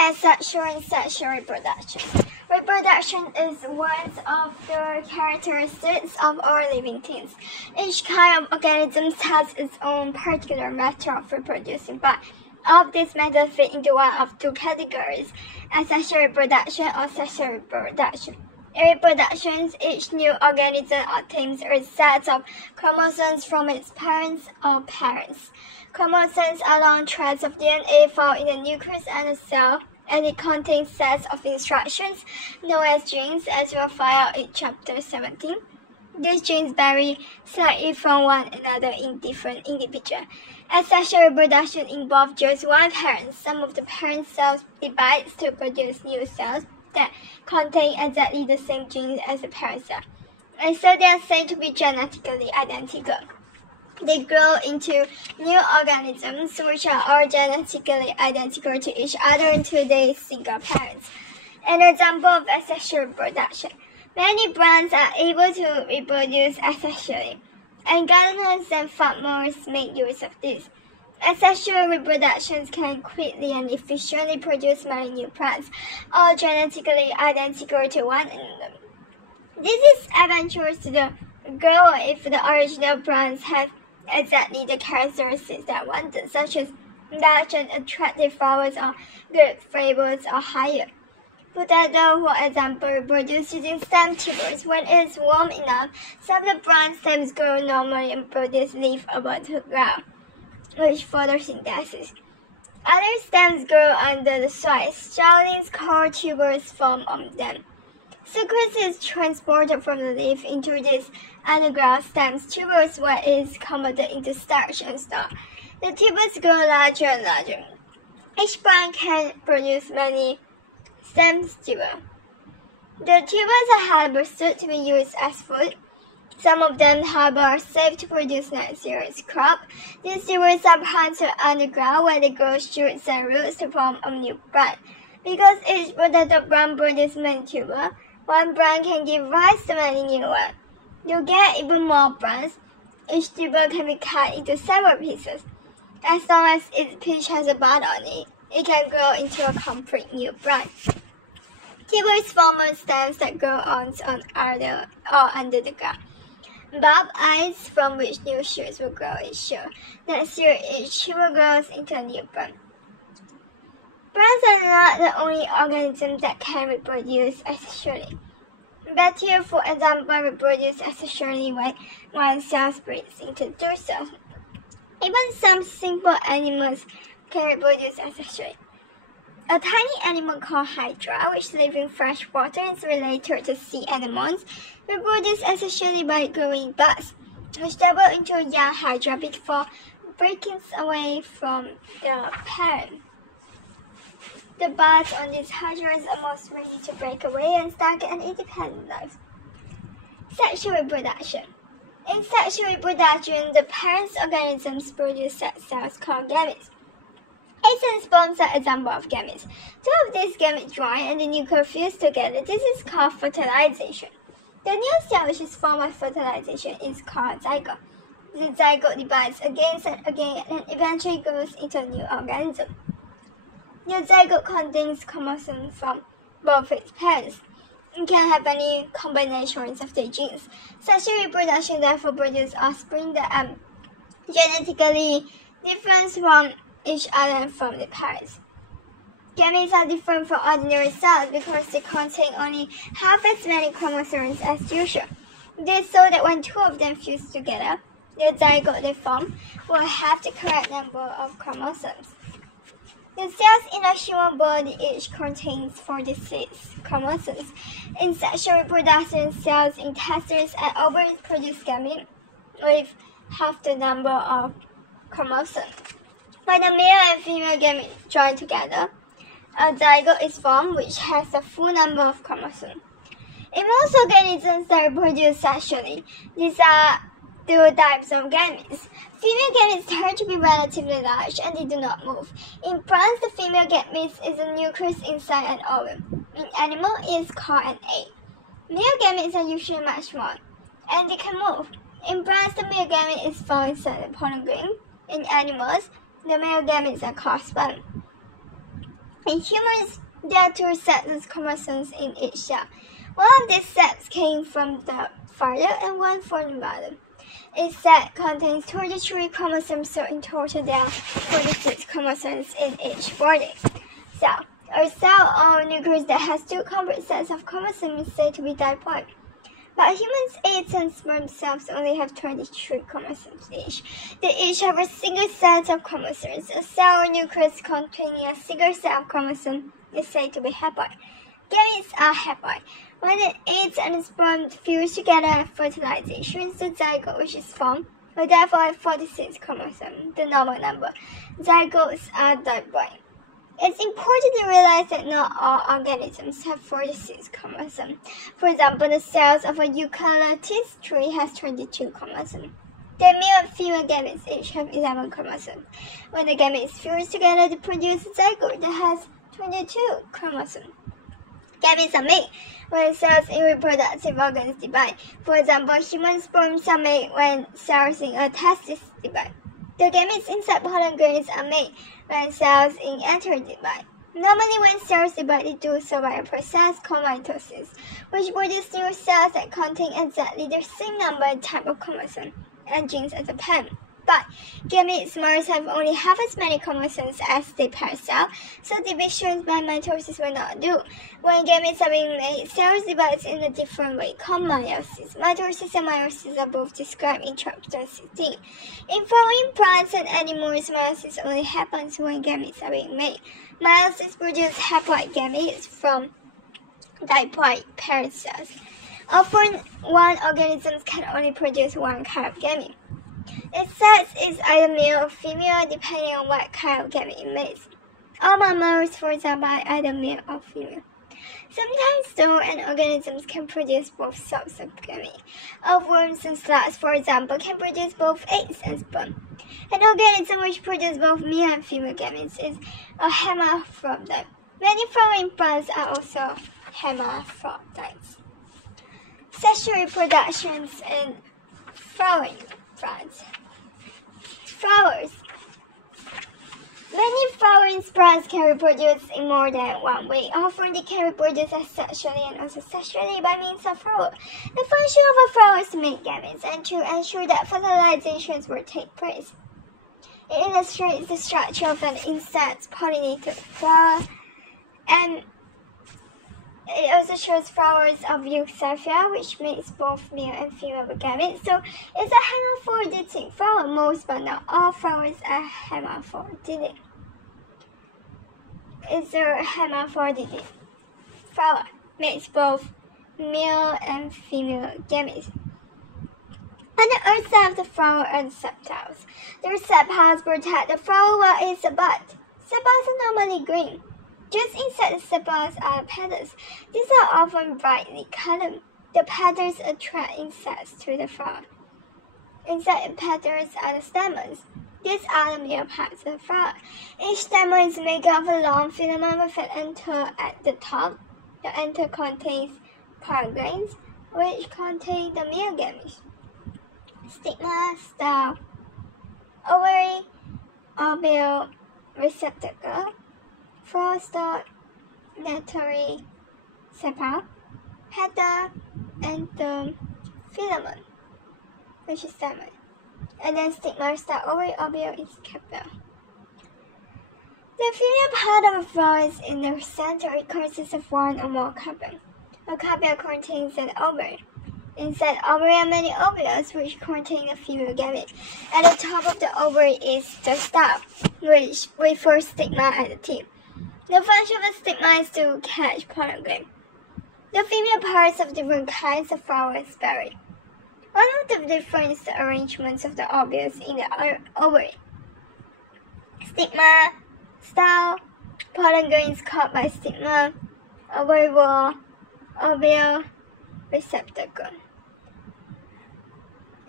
Asexual and sexual reproduction. Reproduction is one of the characteristics of all living things. Each kind of organism has its own particular method of reproducing, but all of these methods fit into one of two categories: asexual reproduction or sexual reproduction. In reproduction, each new organism obtains a set of chromosomes from its parents or parents. Chromosomes are long threads of DNA found in the nucleus and the cell, and it contains sets of instructions known as genes, as we'll find out in chapter 17. These genes vary slightly from one another in different individuals. Asexual reproduction involves just one parent. Some of the parent cells divide to produce new cells that contain exactly the same genes as the parent cell, and so they are said to be genetically identical. They grow into new organisms which are all genetically identical to each other until they single parents. An example of asexual reproduction: many plants are able to reproduce asexually, and gardeners and farmers make use of this. Asexual reproductions can quickly and efficiently produce many new plants, all genetically identical to one another. This is advantageous to the grower if the original plants have exactly the characteristics that one does, such as large and attractive flowers or good flavors or higher. Potato, for example, reproduce using stem tubers. When it is warm enough, some of the plant stems grow normally and produce leaves above the ground, which photosynthesis. Other stems grow under the soil. Starlings called tubers form on them. Sucrose is transported from the leaf into these underground stems tubers, where it is converted into starch and stored. The tubers grow larger and larger. Each plant can produce many stem tubers. The tubers are harvested to be used as food. Some of them, however, are safe to produce next-year's crop. These tubers are planted underground, where they grow shoots and roots to form a new plant. Because each potato plant produces many tubers, one plant can give rise to many new ones. To get even more plants, each tuber can be cut into several pieces. As long as each piece has a bud on it, it can grow into a complete new plant. Tubers form stems that grow on or under the ground. Bulb eyes from which new shoots will grow each year. Next year, each tuber grows into a new plant. Plants are not the only organisms that can reproduce asexually. Bacteria, for example, reproduce asexually when one cell splits into two cells. Even some simple animals can reproduce asexually. A tiny animal called Hydra, which lives in fresh water and is related to sea anemones, reproduces asexually by growing buds, which develop into a young Hydra before breaking away from the parent. The buds on these hydras are most ready to break away and start an independent life. Sexual reproduction. In sexual reproduction, the parent organisms produce sex cells called gametes. Eggs and sperms are examples of gametes. Two of these gametes join and the nucleus fuse together. This is called fertilization. The new cell which is formed by fertilization is called zygote. The zygote divides again and again and eventually grows into a new organism. The zygote contains chromosomes from both its parents. It can have any combinations of their genes. Sexual reproduction therefore produces offspring that are genetically different from each other and from their parents. Gametes are different from ordinary cells because they contain only half as many chromosomes as usual. This is so that when two of them fuse together, the zygote they form will have the correct number of chromosomes. The cells in a human body each contains 46 chromosomes. In sexual reproduction, cells, intestines, and ovaries produce gametes with half the number of chromosomes. When the male and female gametes join together, a zygote is formed which has the full number of chromosomes. In most organisms that reproduce sexually, these are two types of gametes. Female gametes tend to be relatively large and they do not move. In plants, the female gametes is a nucleus inside an ovum. In animals, it is called an egg. Male gametes are usually much smaller, and they can move. In plants, the male gamete is found inside the pollen grain. In animals, the male gametes are called sperm. In humans, there are two sets of chromosomes in each cell. One of these sets came from the father and one from the mother. Each set contains 23 chromosomes, so in total there are 46 chromosomes in each body. So, a cell or nucleus that has two complete sets of chromosomes is said to be diploid. But humans, eggs, and sperm cells only have 23 chromosomes each. They each have a single set of chromosomes. A cell or nucleus containing a single set of chromosomes is said to be haploid. Gametes are haploid. When the eggs and sperm fuse together, fertilization, the zygote which is formed will therefore have 46 chromosomes, the normal number. Zygotes are diploid. It's important to realize that not all organisms have 46 chromosomes. For example, the cells of a eucalyptus tree has 22 chromosomes. The male and female gametes each have 11 chromosomes. When the gametes fuse together to produce a zygote that has 22 chromosomes. Gametes are made when cells in reproductive organs divide. For example, human sperms are made when cells in a testis divide. The gametes inside pollen grains are made when cells in anther divide. Normally, when cells divide, they do so by a process called mitosis, which produces new cells that contain exactly the same number and type of chromosomes and genes as a parent. But gametes must have only half as many chromosomes as the parent cell, so division by mitosis will not do. When gametes are being made, cells divide in a different way called meiosis. Mitosis and meiosis are both described in chapter 16. In flowering plants and animals, meiosis only happens when gametes are being made. Meiosis produces haploid gametes from diploid parent cells. Often, one organism can only produce one kind of gamete. Its sex is either male or female depending on what kind of gamete it makes. All mammals, for example, are either male or female. Sometimes, though, an organism can produce both sorts of gamete. Worms and slugs, for example, can produce both eggs and sperm. An organism which produces both male and female gametes is a hermaphrodite. Many flowering plants are also hermaphrodites. Sexual reproductions in flowering plants. Flowers. Many flowering plants can reproduce in more than one way. Often they can reproduce asexually and also sexually by means of flower. The function of a flower is to make gametes and to ensure that fertilizations will take place. It illustrates the structure of an insect-pollinated flower, and it also shows flowers of Euxarthia, which makes both male and female gametes. So it's a hermaphroditic flower. Most but not all flowers are hermaphroditic. It's a hermaphroditic flower. Makes both male and female gametes. On the outside of the flower are the sepals. The sepals protect the flower while it's a bud. Sepals are normally green. Just inside the sepals are the petals. These are often brightly colored. The petals attract insects to the flower. Inside the petals are the stamens. These are the male parts of the flower. Each stamen is made of a long filament with an anther at the top. The anther contains pollen grains, which contain the male gametes. Stigma, style, ovary, ovule, receptacle, flower stalk, nectary, sepal, petal, and the filament, which is stamen. And then stigma, style, ovary, ovule is capilla. The female part of a flower is in the center. It consists of one or more carpel. A carpel contains an ovary. Inside the ovary are many ovules which contain a female gamete. At the top of the ovary is the stalk, which with a stigma at the tip. The function of the stigma is to catch pollen grain. The female parts of different kinds of flowers vary. One of the different is the arrangements of the ovules in the ovary. Stigma, style, pollen grains caught by stigma, ovary wall, ovule, receptacle.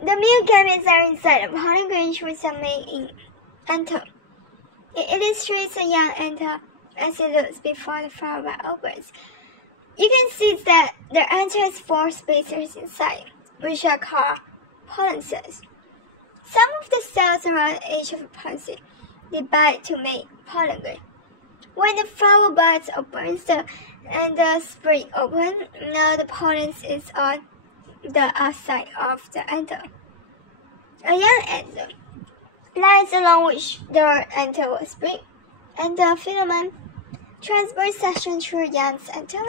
The male gametes are inside the pollen grains which are made in anther. It illustrates a young anther as it looks before the flower opens. You can see that the anther has 4 spacers inside, which are called pollen cells. Some of the cells around the edge of a pollen seed divide to make pollen grain. When the flower buds opens and the spring open, now the pollen is on the outside of the anther. A young anther lies along which the anther will spring, and the filament transverse section through young anther,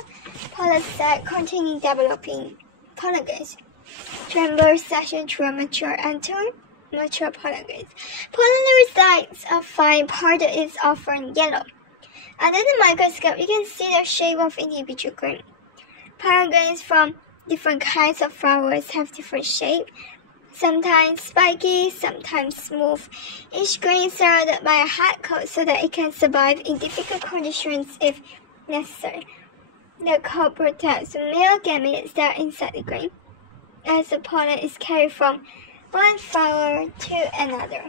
pollen sac containing developing pollen grains. Transverse section through mature anther, mature pollen grains. Pollen resides a fine part is often yellow. Under the microscope, you can see the shape of individual grain. Pollen grains from different kinds of flowers have different shape, sometimes spiky, sometimes smooth. Each grain is surrounded by a hard coat so that it can survive in difficult conditions if necessary. The coat protects the male gametes that are inside the grain, as the pollen is carried from one flower to another.